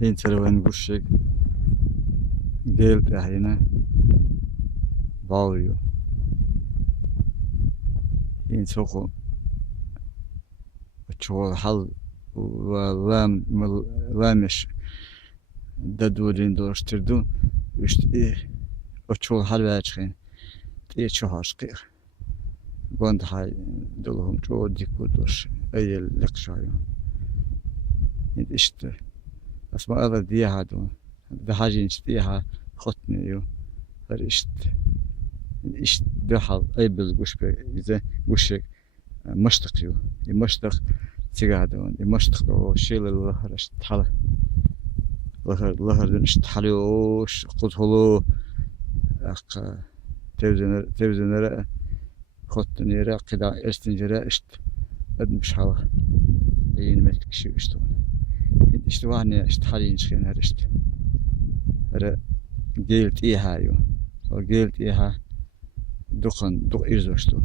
هين تلوين بوشك قلت هنا باويو هين سوقو تشوف حل لامش دادولين دورش تردو وشت تشوف حل واجخين تشوفش قير قند هاي دلهم جو ديكو دوش أي اللقشايو إشت أسمع هذا ديها دون ده حاجة نشتيها خطني يو هر إشت بحال أي بالقش إذا قشك مشتق يو مشتق تقعدون مشتق لو شيل اللهر اشتحل لهر اشتحلوش قد هلو أق تبزن خطني رأ قدا استنجرا اشت أدم بشحال أين متكشي اشتون اشتواني اشتحالين شخين هرشت هر قيلت إيهايو وقيلت إيها دق إيزوشتو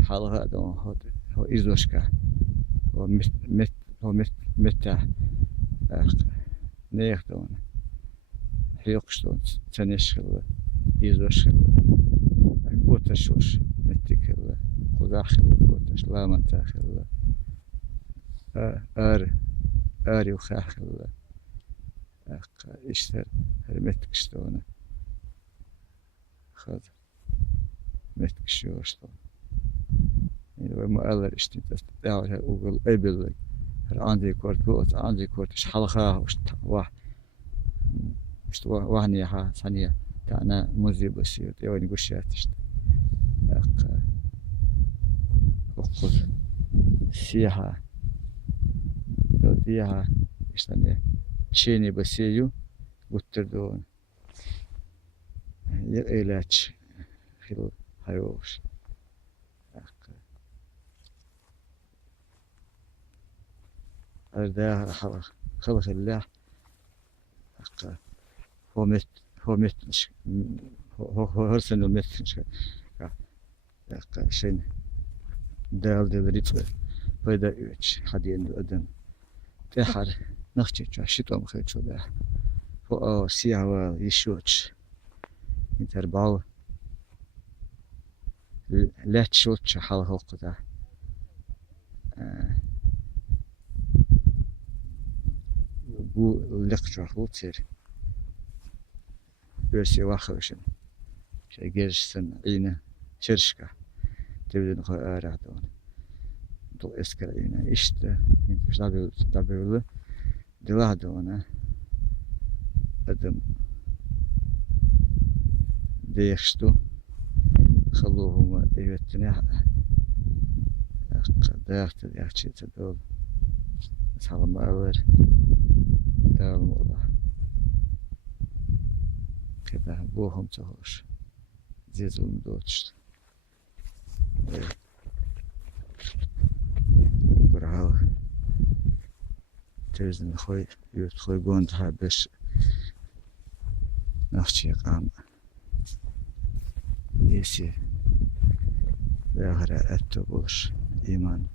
حالها دون هو إيزوشكا هو متى نيختون حيقشتون تنشخل إيزوشخل بوتشوش متكل قداخل بوتش لا منتاخل آري وخاخل إشتر هرمتكشتون خذ متكشوشتون يعني مؤلر اشتي تستعمل أقول أبل عندي كورت بوت عندي كورت إيش حلقة وش وهني ها ثانية تاعنا موزي بسيط يواني قشات اشت أخذ سيها دوديها اشتني تشيني بسيو وتردون يقيلاتش خلو هايوش أرداها خلق الله هو متنش هو هرسن المتنش شين دال ريتل بيدا يوتش حدين الأدم تحر نختش شتوم خيتشو ده هو سياوا يشوتش يترباو لا تشوتش حال هوقتا bu lekçaklı ter. Böylesi vakıfşın. Şey gerçekten yine çerşka. Tevzana öğrendi onu. Do eski yine işte. Tabii diladı ona. Adam değişti. خلوهم يوتني داخت يحكي تدول أصحاب المعور دار والله كذا بوهم تهوش زيزون دوتش برهاو تevzanхойн يدخل جوندها باش نحكي قام يسي ظاهرة أتبوش إيمان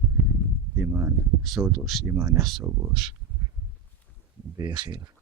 سودوش إيمان يحسوبوش بخير